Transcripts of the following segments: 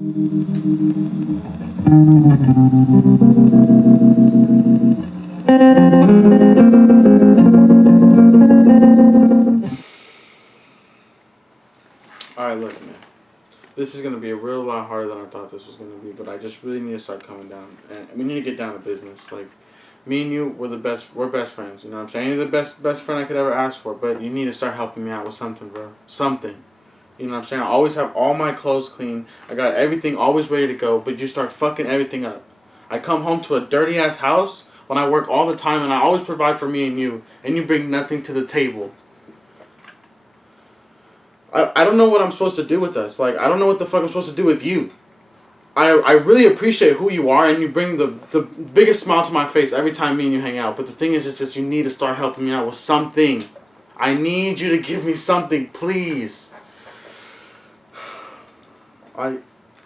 Alright, look, man. This is going to be a real lot harder than I thought this was going to be, but I just really need to start coming down. And we need to get down to business. Like, me and you, we're best friends, you know what I'm saying? You're the best friend I could ever ask for, but you need to start helping me out with something, bro. Something. You know what I'm saying? I always have all my clothes clean. I got everything always ready to go, but you start fucking everything up. I come home to a dirty-ass house when I work all the time, and I always provide for me and you bring nothing to the table. I don't know what I'm supposed to do with us. Like, I don't know what the fuck I'm supposed to do with you. I really appreciate who you are, and you bring the biggest smile to my face every time me and you hang out. But the thing is, it's just you need to start helping me out with something. I need you to give me something, please.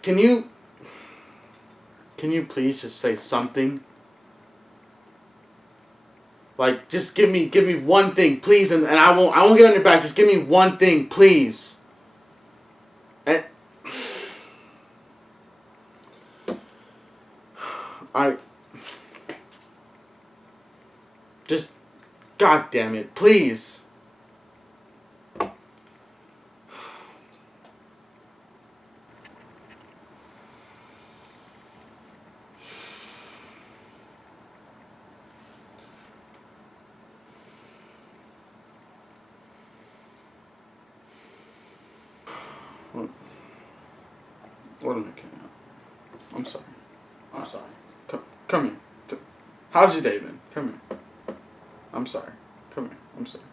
Can you please just say something? Like, just give me one thing, please, and I won't get on your back. Just give me one thing, please. And just, God damn it, please. What am I kidding? I'm sorry. Come here. How's your day been? Come here. I'm sorry. Come here. I'm sorry.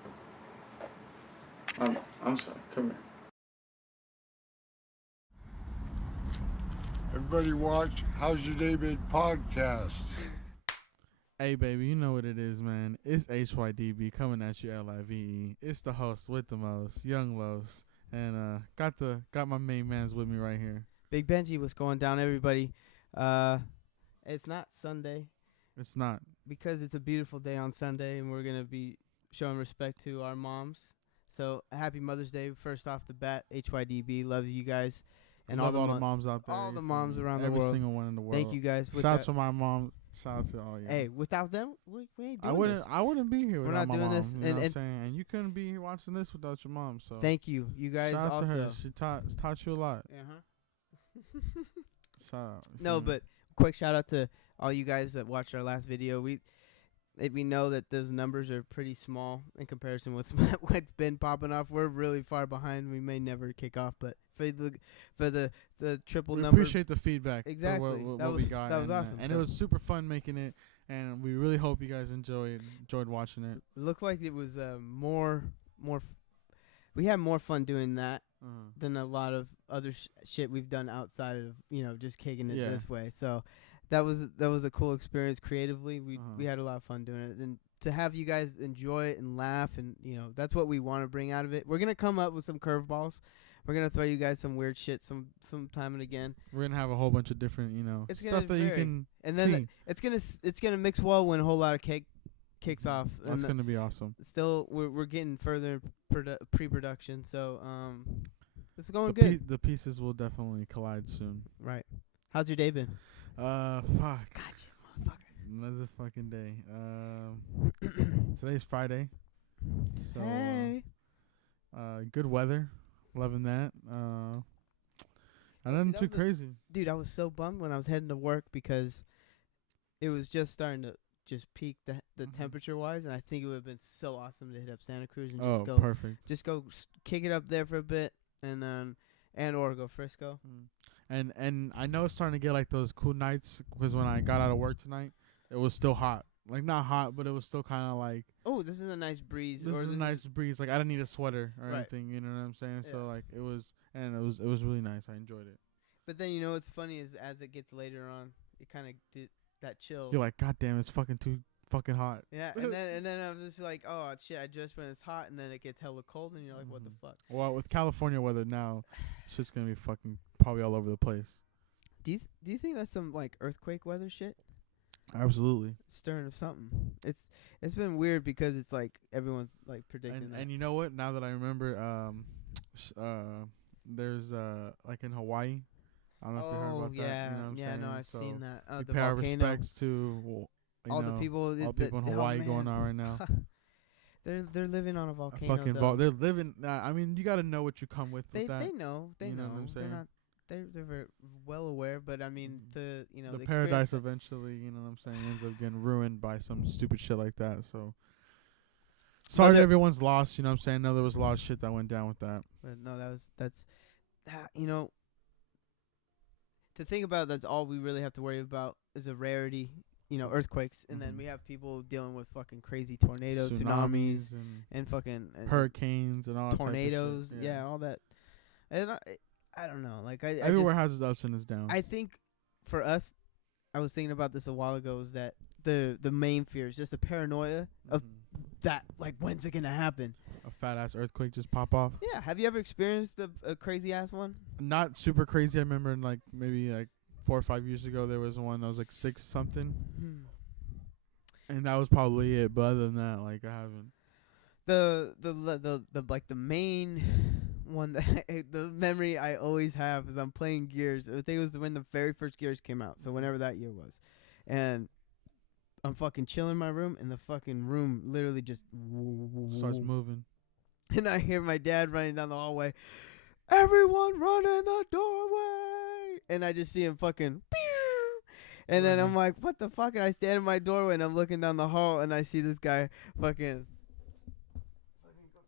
I'm sorry. Come here. Everybody watch How's Your Day Been podcast. Hey, baby, you know what it is, man. It's HYDB coming at you, LIVE. It's the host with the most, Young Los. And got my main mans with me right here. Big Benji, what's going down, everybody? It's not Sunday. It's not. Because it's a beautiful day on Sunday, and we're going to be showing respect to our moms. So, happy Mother's Day, first off the bat. HYDB, loves you guys. And all the moms out there. All the moms around the every world. Every single one in the world. Thank you guys. Shout out to my mom. Shout out to all y'all. Hey, without them, we ain't doing this. I wouldn't be here without my mom. We're not doing this. You know what I'm saying? And you couldn't be here watching this without your mom. So thank you. You guys shout out also. to her. She taught you a lot. Shout out. No, but quick shout out to all you guys that watched our last video. We know that those numbers are pretty small in comparison with what's been popping off. We're really far behind. We may never kick off, but for the triple we number, appreciate the feedback. Exactly. What we got. That was awesome. And it was super fun making it, and we really hope you guys enjoyed watching it. It looked like it was more. We had more fun doing that than a lot of other shit we've done outside of just kicking it this way. So. That was a cool experience creatively. We had a lot of fun doing it, and to have you guys enjoy it and laugh, and that's what we want to bring out of it. We're gonna come up with some curveballs. We're gonna throw you guys some weird shit some time and again. We're gonna have a whole bunch of different stuff that you can and then it's gonna mix well when a whole lot of cake kicks off. That's gonna be awesome. Still, we're getting further pre-production, so it's going good. The pieces will definitely collide soon. Right. How's your day been? Fuck. Gotcha, motherfucker. Another fucking day. Today's Friday. So, hey. Good weather. Loving that. Nothing too crazy. Dude, I was so bummed when I was heading to work because it was just starting to peak the temperature-wise, and I think it would have been so awesome to hit up Santa Cruz and just go. Perfect. Just go kick it up there for a bit, and then or go Frisco. And I know it's starting to get like those cool nights because when I got out of work tonight, it was still hot. Like not hot, but it was still kind of like. Oh, this is a nice breeze. This is a nice breeze. Like I didn't need a sweater or anything. You know what I'm saying? Yeah. So like it was really nice. I enjoyed it. But then what's funny is as it gets later on, it kind of did that chill. You're like, God damn, it's fucking too fucking hot. Yeah, and then I'm just like, oh shit, I just when it's hot, and then it gets hella cold, and you're like, what the fuck? Well, with California weather now, it's just gonna be fucking probably all over the place. Do you think that's some like earthquake weather shit? Absolutely. Stirring of something. It's been weird because it's like everyone's like predicting that. And you know what? Now that I remember, there's like in Hawaii, I don't know if you heard about that. You know what I'm saying? No, I've So seen that. we The pay our volcano. respects to All the people in Hawaii going on right now. They're living on a volcano. They're living. I mean, you got to know what you come with that. They know. You know what I'm saying? They're very well aware, but I mean the paradise eventually, you know what I'm saying, ends up getting ruined by some stupid shit like that. So sorry to everyone's lost, you know what I'm saying? I know there was a lot of shit that went down with that. But no, that's the thing about that's all we really have to worry about is a rarity, earthquakes, and then we have people dealing with fucking crazy tornadoes, tsunamis, and fucking hurricanes and all tornadoes, type of shit. all that. And I don't know, like everywhere has its ups and its downs. I think for us, I was thinking about this a while ago, is that the main fear is just the paranoia of that, like, when's it gonna happen? A fat ass earthquake just pop off. Yeah. Have you ever experienced a crazy ass one? Not super crazy. I remember maybe 4 or 5 years ago there was one that was like 6 something, and that was probably it. But other than that, like, I haven't. The main one that the memory I always have is I'm playing Gears. I think it was when the very first Gears came out, so whenever that year was, and I'm fucking chilling in my room, and the fucking room literally just starts moving, and I hear my dad running down the hallway. Everyone run in the doorway, and I just see him fucking. And then I'm like, what the fuck? And I stand in my doorway, and I'm looking down the hall, and I see this guy fucking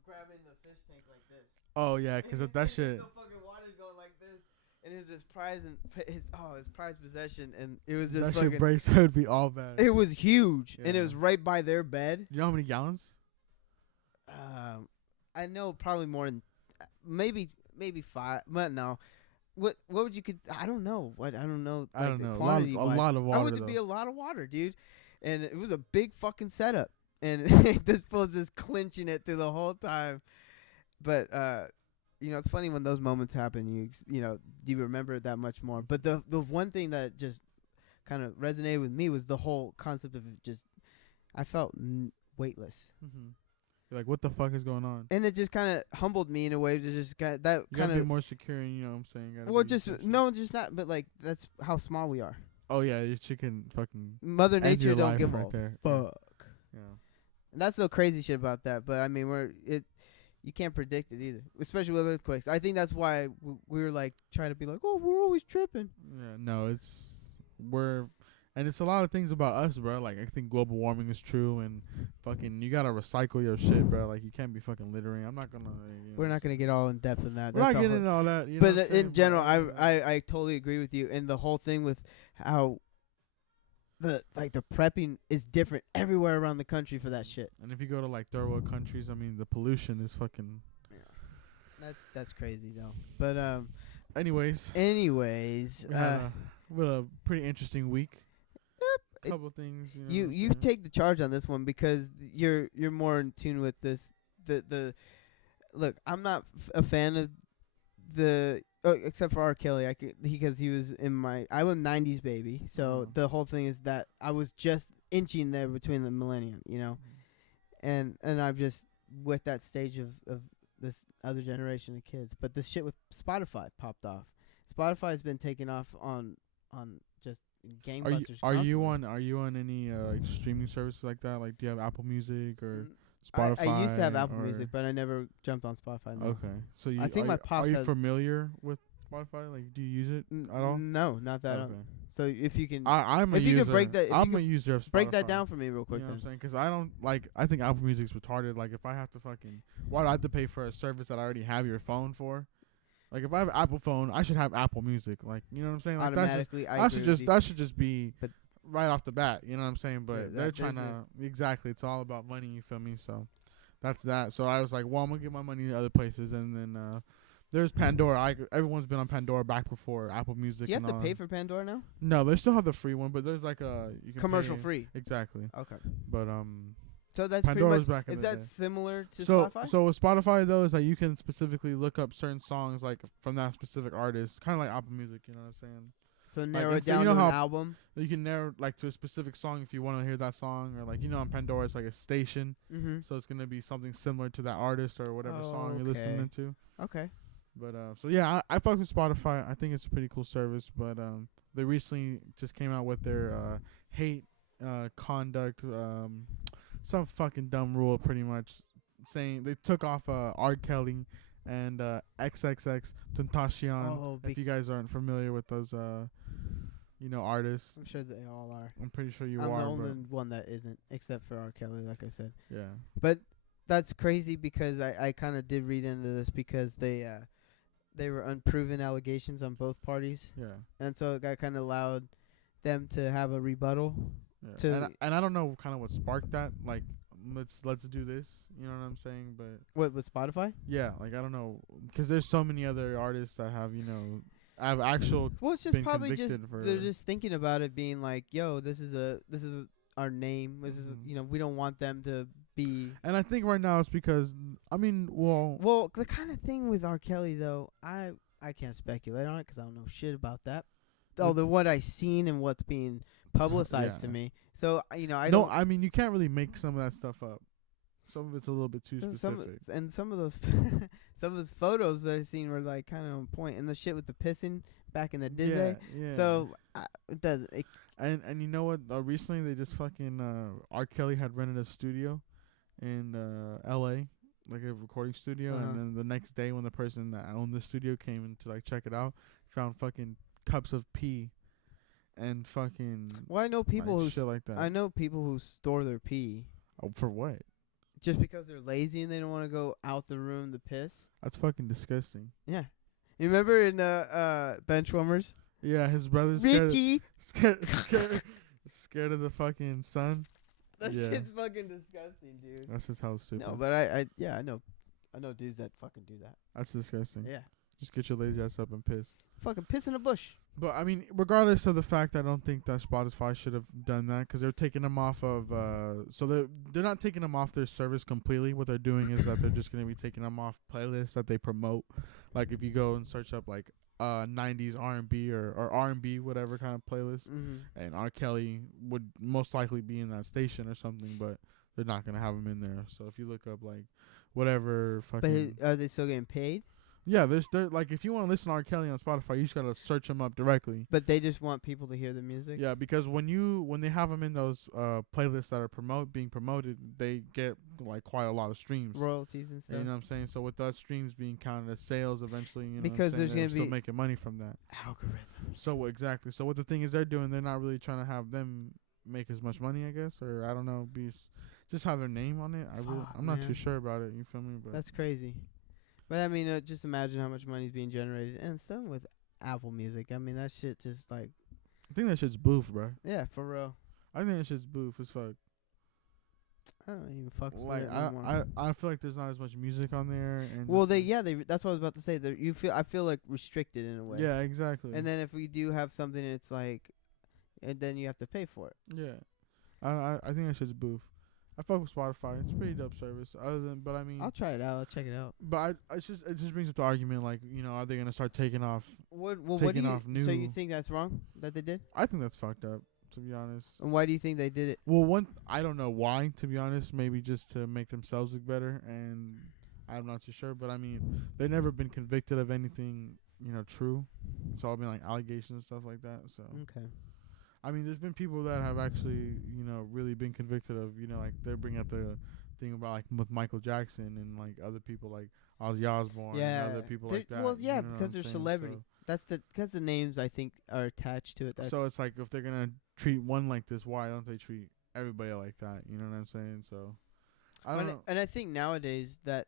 grabbing the fish tank like this. Oh yeah, because of that shit. The fucking water's going like this, and it's his prize and his prized possession, and it was just that fucking. Shit breaks, so it'd be all bad. It was huge, and it was right by their bed. You know how many gallons? I know probably more than maybe 5, but no. What would you I don't know. I don't know. I don't know. A lot of water. I would be a lot of water, dude. And it was a big fucking setup. And this fool's just clinching it through the whole time. But it's funny when those moments happen. Do you remember it that much more? But the one thing that just kind of resonated with me was the whole concept of just I felt weightless. Mm-hmm. You're like, what the fuck is going on? And it just kind of humbled me in a way to just got that you kind of be more secure. You know what I'm saying? Well, just not. But like that's how small we are. Oh yeah, your chicken fucking. Mother Nature don't give a fuck. Yeah. And that's the crazy shit about that. But I mean, you can't predict it either, especially with earthquakes. I think that's why we were like trying to be like, oh, we're always tripping. Yeah, no, and it's a lot of things about us, bro. Like, I think global warming is true, and fucking you gotta recycle your shit, bro. Like, you can't be fucking littering. I'm not gonna. We're not gonna get all in depth in that. We're not getting into all that. You but know in general, I totally agree with you. And the whole thing with how the prepping is different everywhere around the country for that shit. And if you go to like third world countries, I mean, the pollution is fucking. Yeah, that's crazy though. But anyways, we had a pretty interesting week. Couple things. You take the charge on this one because you're more in tune with this. Look, I'm not a fan of except for R.Kelly, because he was in I'm a 90s baby, so the whole thing is that I was just inching there between the millennium, and I'm just with that stage of this other generation of kids. But the shit with Spotify popped off. Spotify's been taking off on just gangbusters. Are you on any streaming services like that? Like, do you have Apple Music or Spotify? I used to have Apple Music, but I never jumped on Spotify. No. Okay, so I think my pops. Are you familiar with Spotify? Like, do you use it at all? No, not that. Okay. So if you can, I'm a user. You can break that, I'm a user of Spotify. Break that down for me real quick. You know what I'm saying? Because I don't I think Apple Music's retarded. Like, if I have to why do I have to pay for a service that I already have your phone for? Like, if I have an Apple phone, I should have Apple Music. Like, you know what I'm saying? Like, automatically, that should just be right off the bat. You know what I'm saying? But yeah, they're trying to exactly. It's all about money. You feel me? So that's that. So I was like, well, I'm gonna get my money to other places, and then there's Pandora. Everyone's been on Pandora back before Apple Music. Do you have to pay for Pandora now? No, they still have the free one, but there's like you can commercial pay. free. Exactly. Okay. But so that's Pandora's pretty much. back in is the that day. similar to so, Spotify? So with Spotify though, is that you can specifically look up certain songs like from that specific artist, kind of like Apple Music. You know what I'm saying? So narrow it down to an album. You can narrow like to a specific song if you want to hear that song, or like on Pandora it's like a station, so it's gonna be something similar to that artist or whatever song you're listening to. Okay. But so yeah, I fuck with Spotify. I think it's a pretty cool service. But they recently just came out with their hate conduct, some fucking dumb rule, pretty much saying they took off R.Kelly and Xxxtentacion. Oh, if you guys aren't familiar with those, artists. I'm sure they all are. I'm pretty sure you I'm are. the only one that isn't, except for R.Kelly, like I said. Yeah. But that's crazy because I kind of did read into this because they were unproven allegations on both parties. Yeah. And so it got kind of allowed them to have a rebuttal. Yeah. And I don't know kind of what sparked that. Like, let's do this. You know what I'm saying? But what, with Spotify? Yeah. Like, I don't know. Because there's so many other artists that have, have actual. Well, it's just probably just they're just thinking about it being like, yo, this is our name. This is we don't want them to be. And I think right now it's because well, the kind of thing with R. Kelly though, I can't speculate on it because I don't know shit about that. Although what I seen and what's being publicized to me, so I don't. I mean, you can't really make some of that stuff up. Some of it's a little bit too specific. Some of those some of those photos that I seen were like kind of on point, and the shit with the pissing back in the Disney. Yeah. So it does. And you know what? Recently they just fucking R. Kelly had rented a studio in L.A., like a recording studio, and then the next day when the person that owned the studio came in to like check it out, found fucking cups of pee and fucking. Well, I know people who shit like that. I know people who store their pee. Oh, for what? Just because they're lazy and they don't want to go out the room to piss. That's fucking disgusting. Yeah. You remember in Benchwarmers? Yeah, his brother's Richie scared of the fucking sun. That shit's fucking disgusting, dude. That's just how stupid. No, but I know dudes that fucking do that. That's disgusting. Yeah. Just get your lazy ass up and piss. Fucking piss in a bush. But I mean, regardless of the fact, I don't think that Spotify should have done that because they're taking them off of. So they're not taking them off their service completely. What they're doing is that they're just gonna be taking them off playlists that they promote. Like if you go and search up like 90s R&B or R&B whatever kind of playlist, and R. Kelly would most likely be in that station or something, but they're not gonna have him in there. So if you look up like whatever fucking. But are they still getting paid? Yeah, they're like if you want to listen to R. Kelly on Spotify, you just gotta search him up directly. But they just want people to hear the music. Yeah, because when they have him in those playlists that are being promoted, they get like quite a lot of streams, royalties and stuff. You know what I'm saying? So with those streams being counted as sales, eventually, because there's gonna be still making money from that algorithm. So exactly. So what the thing is they're doing, they're not really trying to have them make as much money, I guess, or I don't know, just have their name on it. I'm not too sure about it. You feel me? But that's crazy. But I mean, just imagine how much money's being generated, and same with Apple Music. I mean, that shit just like. I think that shit's boof, bro. Yeah, for real. I think that shit's boof as fuck. I don't even fuck with like it anymore. I feel like there's not as much music on there. And well, they that's what I was about to say. I feel like restricted in a way. Yeah, exactly. And then if we do have something, it's like, and then you have to pay for it. Yeah, I think that shit's boof. I fuck with Spotify. It's a pretty dope service. But I mean, I'll try it out. I'll check it out. But it just brings up the argument, like, are they gonna start taking off? So you think that's wrong that they did? I think that's fucked up, to be honest. And why do you think they did it? Well, I don't know why, to be honest. Maybe just to make themselves look better, and I'm not too sure. But I mean, they've never been convicted of anything, true. It's all been like allegations and stuff like that. So okay. I mean, there's been people that have actually, really been convicted of, like they're bringing up the thing about like with Michael Jackson and like other people like Ozzy Osbourne and other people like that. Well, yeah, because they're celebrity. So because the names I think are attached to it. So it's like if they're gonna treat one like this, why don't they treat everybody like that? You know what I'm saying? So I don't know. And I think nowadays that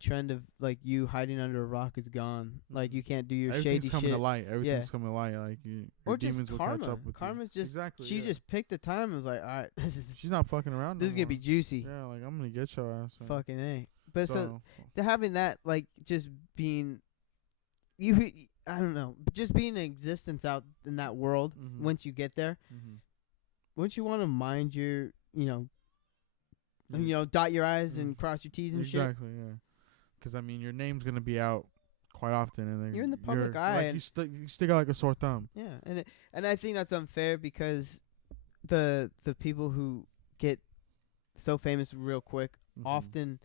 trend of like you hiding under a rock is gone. Like you can't do your shady shit. Everything's coming to light. Everything's coming to light. Like your demons will catch up with Karma's you. just exactly. She just picked the time and was like, all right, she's not fucking around. This is gonna be juicy. Yeah, like I'm gonna get your ass. Fucking A. But so having that like just being, I don't know, just being in existence out in that world. Once you get there, wouldn't you want to mind your, dot your I's and cross your T's and shit? Exactly. Yeah. Because I mean, your name's gonna be out quite often, and then you're in the public eye. Like you stick out like a sore thumb. Yeah, and I think that's unfair because the people who get so famous real quick often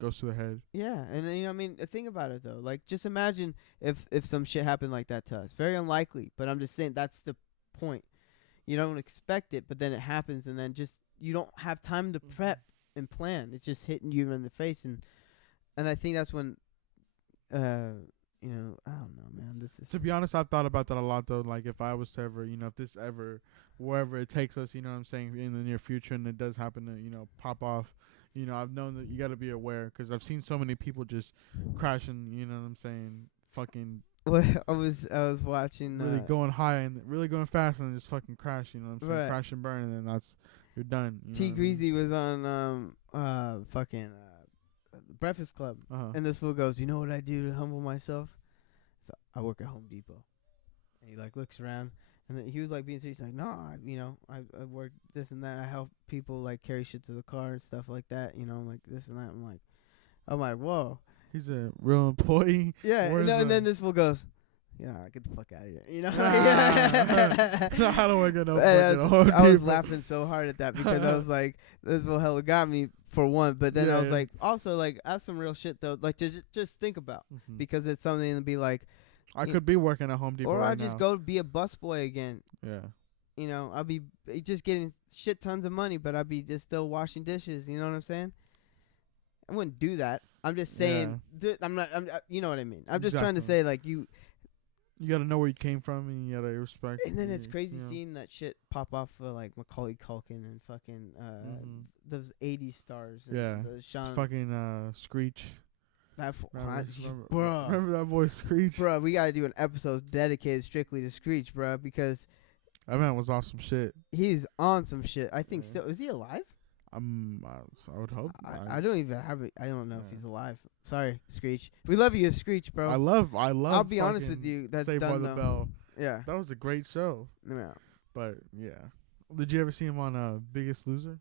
goes to the head. Yeah, and you know, I mean, think about it though. Like, just imagine if some shit happened like that to us. Very unlikely, but I'm just saying that's the point. You don't expect it, but then it happens, and then just you don't have time to prep and plan. It's just hitting you in the face, and I think that's when, you know, I don't know, man. This is, to be honest, I've thought about that a lot though. Like if I was to ever, you know, if this ever, wherever it takes us, you know what I'm saying, in the near future, and it does happen to, you know, pop off, you know, I've known that you got to be aware, because I've seen so many people just crashing, you know what I'm saying, fucking. Well, I was watching really going high and really going fast and just fucking crash, you know what I'm saying, crash and burn, and then that's, you're done. T Greasy was on fucking Breakfast Club, and this fool goes, "You know what I do to humble myself? So I work at Home Depot." And he like looks around, and then he was like being serious, like, "No, I work this and that. I help people like carry shit to the car and stuff like that. You know, like this and that." I'm like, whoa. He's a real employee. Yeah, and then this fool goes, "Yeah, get the fuck out of here." You know? I don't want to get no fucking I was laughing so hard at that because I was like, this fool hella got me for one. But then I was like, also, like, I have some real shit, though. Like, just think about. Because it's something to be like. I could be working at Home Depot or right I'll just go be a busboy again. Yeah. You know, I'll be just getting shit tons of money, but I'll be just still washing dishes. You know what I'm saying? I wouldn't do that. I'm just saying, you know what I mean. I'm just trying to say, like, you got to know where you came from, and you got to respect. And then it's crazy seeing that shit pop off for, like, Macaulay Culkin and fucking those 80s stars. And Sean fucking Screech. Bro. Remember that boy Screech? Bro, we got to do an episode dedicated strictly to Screech, bro, because that man was on some shit. He's on some shit. I think still. Is he alive? I would hope. I don't even have it. I don't know if he's alive. Sorry, Screech. We love you, Screech, bro. I love. I'll be honest with you. That's Saved done by the Bell. Yeah, that was a great show. Yeah, but yeah, did you ever see him on Biggest Loser?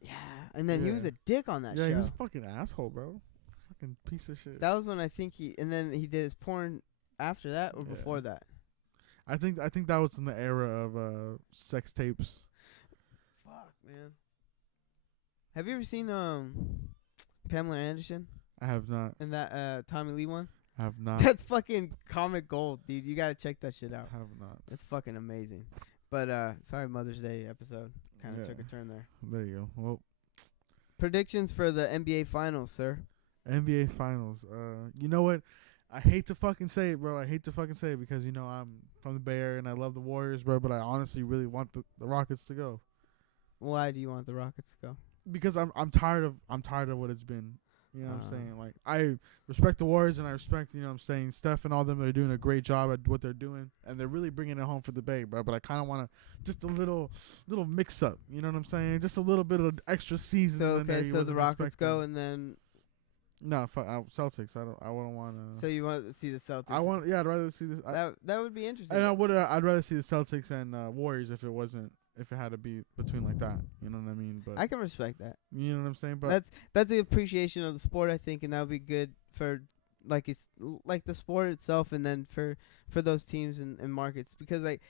Yeah, and then he was a dick on that show. Yeah, he was a fucking asshole, bro. Fucking piece of shit. That was when I think and then he did his porn after that or before that. I think that was in the era of sex tapes. Fuck, man. Have you ever seen Pamela Anderson? I have not. And that Tommy Lee one? I have not. That's fucking comic gold, dude. You gotta check that shit out. I have not. It's fucking amazing. But sorry, Mother's Day episode kind of took a turn there. There you go. Well, predictions for the NBA Finals, sir. NBA Finals. You know what? I hate to fucking say it, bro. I hate to fucking say it because, you know, I'm from the Bay Area and I love the Warriors, bro. But I honestly really want the Rockets to go. Why do you want the Rockets to go? Because I'm tired of what it's been. You know what I'm saying? Like, I respect the Warriors and I respect, you know what I'm saying, Steph and all them. They're doing a great job at what they're doing. And they're really bringing it home for the Bay, bro. But I kind of want to just a little mix up. You know what I'm saying? Just a little bit of extra season. So, okay, so the Rockets go and then... No, Celtics. I wouldn't want to. So you want to see the Celtics? I'd rather see this. That would be interesting. And I'd rather see the Celtics and Warriors if it had to be between like that. You know what I mean? But I can respect that. You know what I'm saying? But that's the appreciation of the sport, I think, and that would be good for like the sport itself, and then for those teams and markets, because like,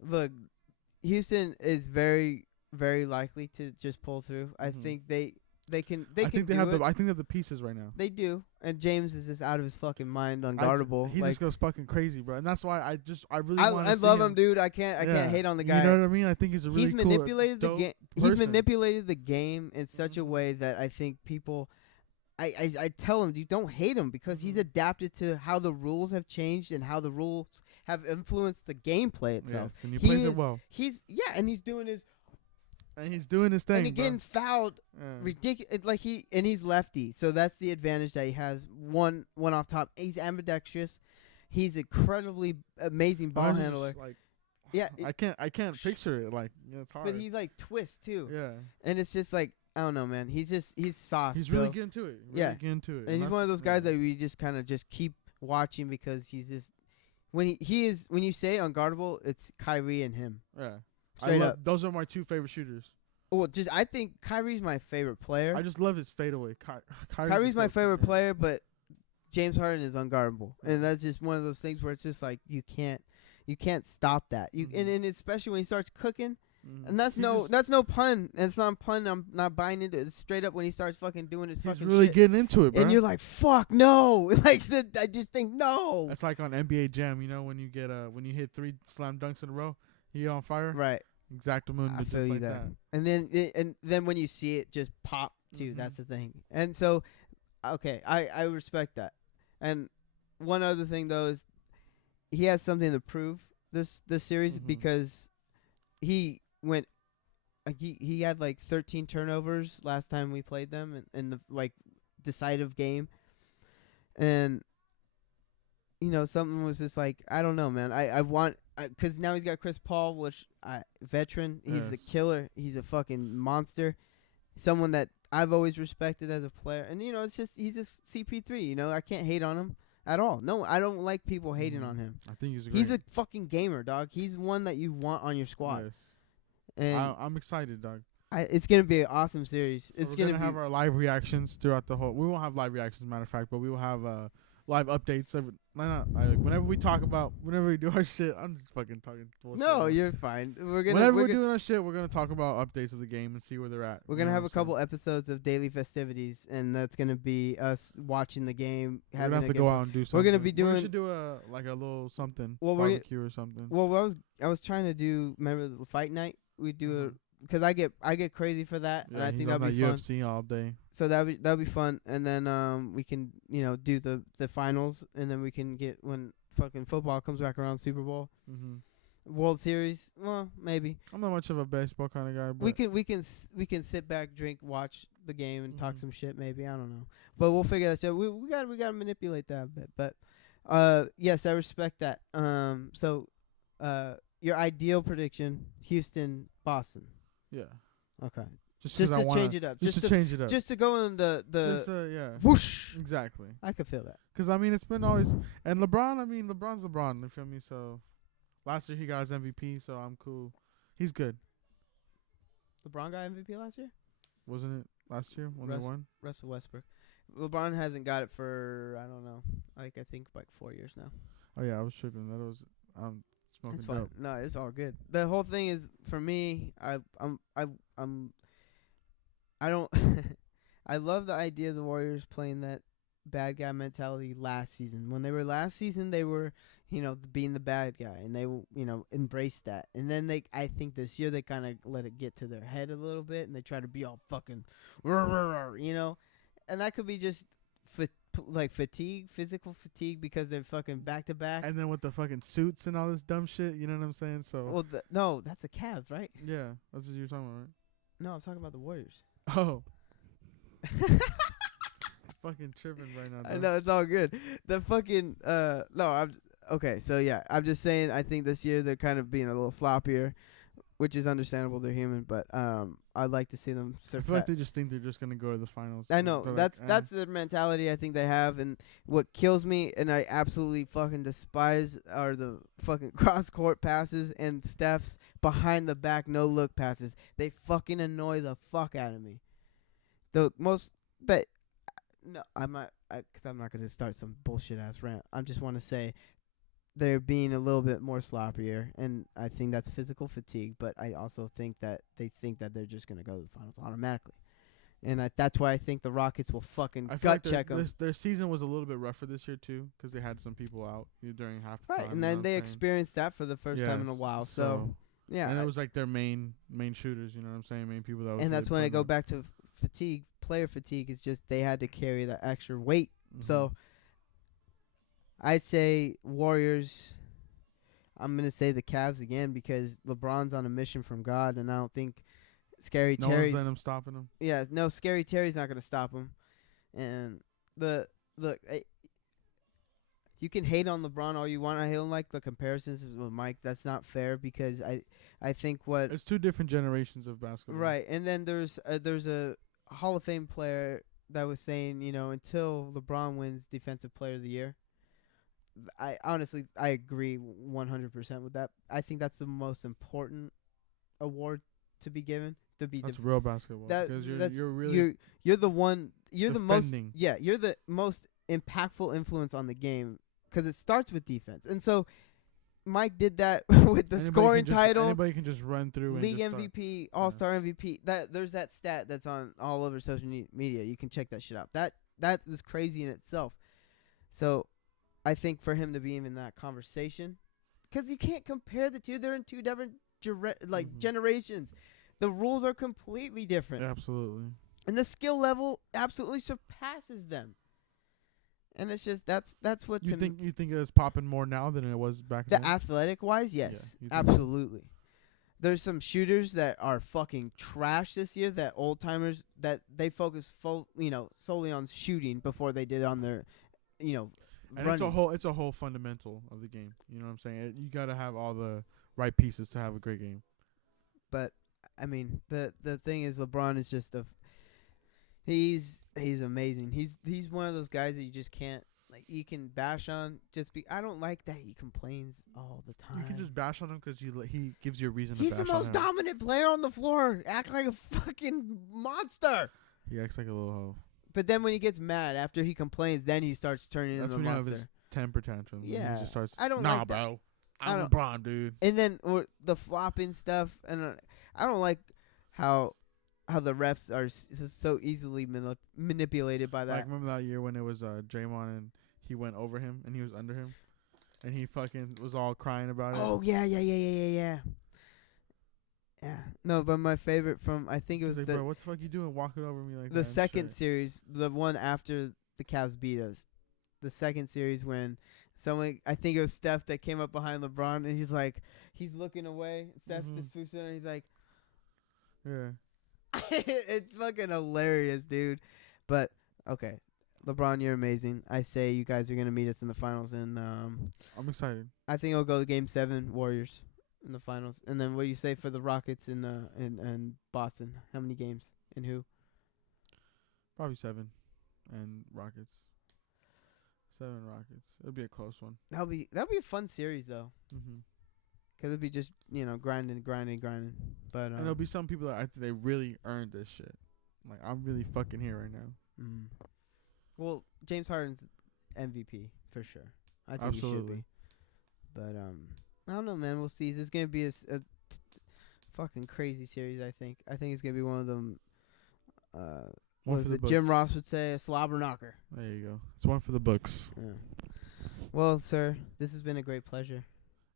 look, Houston is very, very likely to just pull through. I think I think they have the pieces right now. They do, and James is just out of his fucking mind, unguardable. He just goes fucking crazy, bro, and that's why I really want to. I love him, dude. I can't hate on the guy. You know what I mean? I think he's a really He's manipulated the game. He's manipulated the game in such a way that I think people. I tell him, dude, don't hate him because he's adapted to how the rules have changed and how the rules have influenced the gameplay itself. Yes, and he plays it well. And he's doing his. And he's doing his thing. And he's getting fouled ridiculous. Like he's lefty, so that's the advantage that he has. One off top. He's ambidextrous. He's incredibly amazing ball handler. I can't picture it. Like, it's hard. But he like twists too. Yeah. And it's just like, I don't know, man. He's sauce. He's really getting to it. Getting to it. And he's one of those guys that we just kind of just keep watching because he's just when you say unguardable, it's Kyrie and him. Yeah. Those are my two favorite shooters. Well, I think Kyrie's my favorite player. I just love his fadeaway. Kyrie's my favorite player, but James Harden is unguardable, and that's just one of those things where it's just like you can't stop that. And especially when he starts cooking, And that's no pun. It's not a pun. I'm not buying into it. It's straight up when he starts fucking doing his fucking really shit. getting into it, bro. And you're like, fuck no. Like I just think no. That's like on NBA Jam, you know, when you get when you hit 3 slam dunks in a row, you're on fire. Right. Exactamundo, I feel just you like there. that. And then when you see it just pop too, that's the thing. And so, okay, I respect that. And one other thing though is he has something to prove this series because he went. He had like 13 turnovers last time we played them in the like decisive game, and you know something was just like I don't know, man. I want because now he's got Chris Paul, which veteran. He's the killer. He's a fucking monster. Someone that I've always respected as a player, and you know it's just he's just CP3. You know I can't hate on him at all. No, I don't like people hating on him. I think he's a fucking gamer, dog. He's one that you want on your squad. Yes. And I'm excited, dog. It's gonna be an awesome series. So it's we're gonna have our live reactions throughout the whole. We won't have live reactions, matter of fact, but we will have live updates. Whenever we talk about, whenever we do our shit, I'm just fucking talking. No, you're fine. Whenever we're doing our shit, we're gonna talk about updates of the game and see where they're at. We're gonna have a couple episodes of daily festivities, and that's gonna be us watching the game. We're gonna have to go out and do something. We're gonna be doing. We should do a little something. Barbecue or something. Well, I was trying to do. Remember the fight night? We do a. Because I get crazy for that, and I think that'd be fun. UFC all day. So that'd be fun, and then we can do the finals, and then we can get when fucking football comes back around, Super Bowl, World Series. Well, maybe. I'm not much of a baseball kind of guy, but we can sit back, drink, watch the game, and talk some shit. Maybe I don't know, but we'll figure that shit. We gotta manipulate that a bit, but yes, I respect that. So your ideal prediction: Houston, Boston. Yeah. Okay. Just to change it up. Just to change it up. Just to go in the yeah. whoosh. Exactly. I could feel that. Because, I mean, it's been always... And LeBron's LeBron, you feel me? So, last year he got his MVP, so I'm cool. He's good. LeBron got MVP last year? Wasn't it last year when they won? Russell Westbrook. LeBron hasn't got it for, I don't know, I think 4 years now. Oh, yeah, I was tripping. That was... It's fine. No, it's all good. The whole thing is for me. I don't. I love the idea of the Warriors playing that bad guy mentality last season. When they were last season, they were being the bad guy, and they embraced that. And then I think this year they kind of let it get to their head a little bit, and they try to be all fucking, and that could be just physical fatigue because they're fucking back to back. And then with the fucking suits and all this dumb shit, you know what I'm saying? So well, no, that's the Cavs, right? Yeah, that's what you were talking about, right? No, I'm talking about the Warriors. Oh. Fucking tripping right now. I know, it's all good. The fucking no, I'm okay. So yeah, I'm just saying. I think this year they're kind of being a little sloppier, which is understandable. They're human, but I'd like to see them surpass. I feel like they just think they're just gonna go to the finals. I know that's the mentality I think they have, and what kills me, and I absolutely fucking despise, are the fucking cross court passes and Steph's behind the back no look passes. They fucking annoy the fuck out of me. The most that no, I'm not, because I'm not gonna start some bullshit ass rant. I just want to say they're being a little bit more sloppier, and I think that's physical fatigue, but I also think that they think that they're just going to go to the finals automatically. And that's why I think the Rockets will fucking gut check them. Their season was a little bit rougher this year, too, because they had some people out during halftime. Right, and then they experienced that for the first time in a while. So yeah. And it was like their main shooters, you know what I'm saying? Main people that was. And that's when I go back to fatigue. Player fatigue is just they had to carry that extra weight. So I'd say Warriors. I'm going to say the Cavs again because LeBron's on a mission from God, and I don't think Scary Terry's... No one's letting him stopping him? Yeah, no, Scary Terry's not going to stop him. And you can hate on LeBron all you want. I don't like the comparisons with Mike. That's not fair because I think what... It's two different generations of basketball. Right, and then there's a Hall of Fame player that was saying, until LeBron wins Defensive Player of the Year, I honestly agree 100% with that. I think that's the most important award to be given. That's real basketball. Because you're the one. You're defending. You're the most impactful influence on the game because it starts with defense. And so, Mike did that with the scoring title. Anybody can just run through and League just MVP, All-Star MVP. There's that stat that's on all over social media. You can check that shit out. That was crazy in itself. So, I think for him to be in that conversation, because you can't compare the two. They're in two different generations. The rules are completely different. Absolutely. And the skill level absolutely surpasses them. And it's just that's what you think it's popping more now than it was back then. Athletic wise, yes, yeah, absolutely. There's some shooters that are fucking trash this year. That old timers that they focus solely on shooting before they did on their, and running. It's a whole fundamental of the game. You know what I'm saying? You got to have all the right pieces to have a great game. But I mean, the thing is, LeBron is just he's amazing. He's one of those guys that you just can't, like, you can bash on. I don't like that he complains all the time. You can just bash on him because he gives you a reason to He's bash on him. He's the most dominant player on the floor. Act like a fucking monster. He acts like a little hoe. But then when he gets mad after he complains, then he starts turning into a monster. That's when he have his temper tantrum. Yeah. He just starts, I don't nah, like bro. I'm LeBron, dude. And then the flopping stuff. And I don't like how the refs are so easily manipulated by that. Like, remember that year when it was Draymond and he went over him and he was under him? And he fucking was all crying about it. Oh, yeah. Yeah. No, but my favorite from, I think it was like, bro, what the fuck you doing walking over me like that? The second series, the one after the Cavs beat us. The second series when I think it was Steph that came up behind LeBron and he's looking away. Steph just swoops in and he's like, yeah. It's fucking hilarious, dude. But, okay. LeBron, you're amazing. I say you guys are going to meet us in the finals. And I'm excited. I think it'll go to Game 7, Warriors in the finals. And then what do you say for the Rockets in Boston? How many games? And who? Probably 7. And Rockets. 7 Rockets. It'll be a close one. That'll be a fun series, though. Mm-hmm. Because it'll be just, grinding. But and there'll be some people that I think they really earned this shit. Like, I'm really fucking here right now. Mm. Well, James Harden's MVP for sure. I think Absolutely. He should be. But I don't know, man. We'll see. This is gonna be a fucking crazy series. I think it's gonna be one of them. What is it? Jim Ross would say a slobber knocker. There you go. It's one for the books. Yeah. Well, sir, this has been a great pleasure.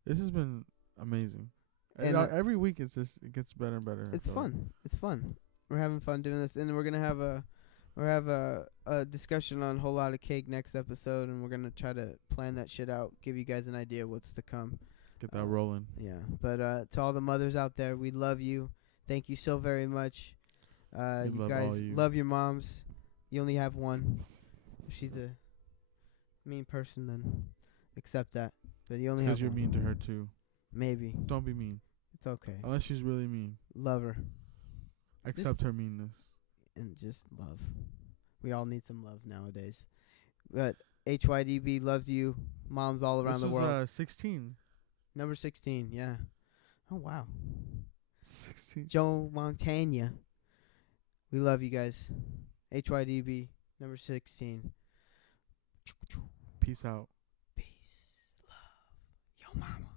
This has been amazing. And every week it gets better and better. It's fun. Like. It's fun. We're having fun doing this, and we're gonna have a discussion on Whole Lot of Cake next episode, and we're gonna try to plan that shit out, give you guys an idea what's to come. Get that rolling. Yeah, but to all the mothers out there, we love you. Thank you so very much. You guys love your moms. You only have one. If she's a mean person, then accept that. But you only have one. 'Cause you're mean to her too. Maybe. Don't be mean. It's okay. Unless she's really mean. Love her. Accept her meanness. And just love. We all need some love nowadays. But HYDB loves you. Moms all around the world. This was 16. Number 16, yeah. Oh, wow. 16. Joe Montana. We love you guys. HYDB, number 16. Peace out. Peace. Love. Yo, mama.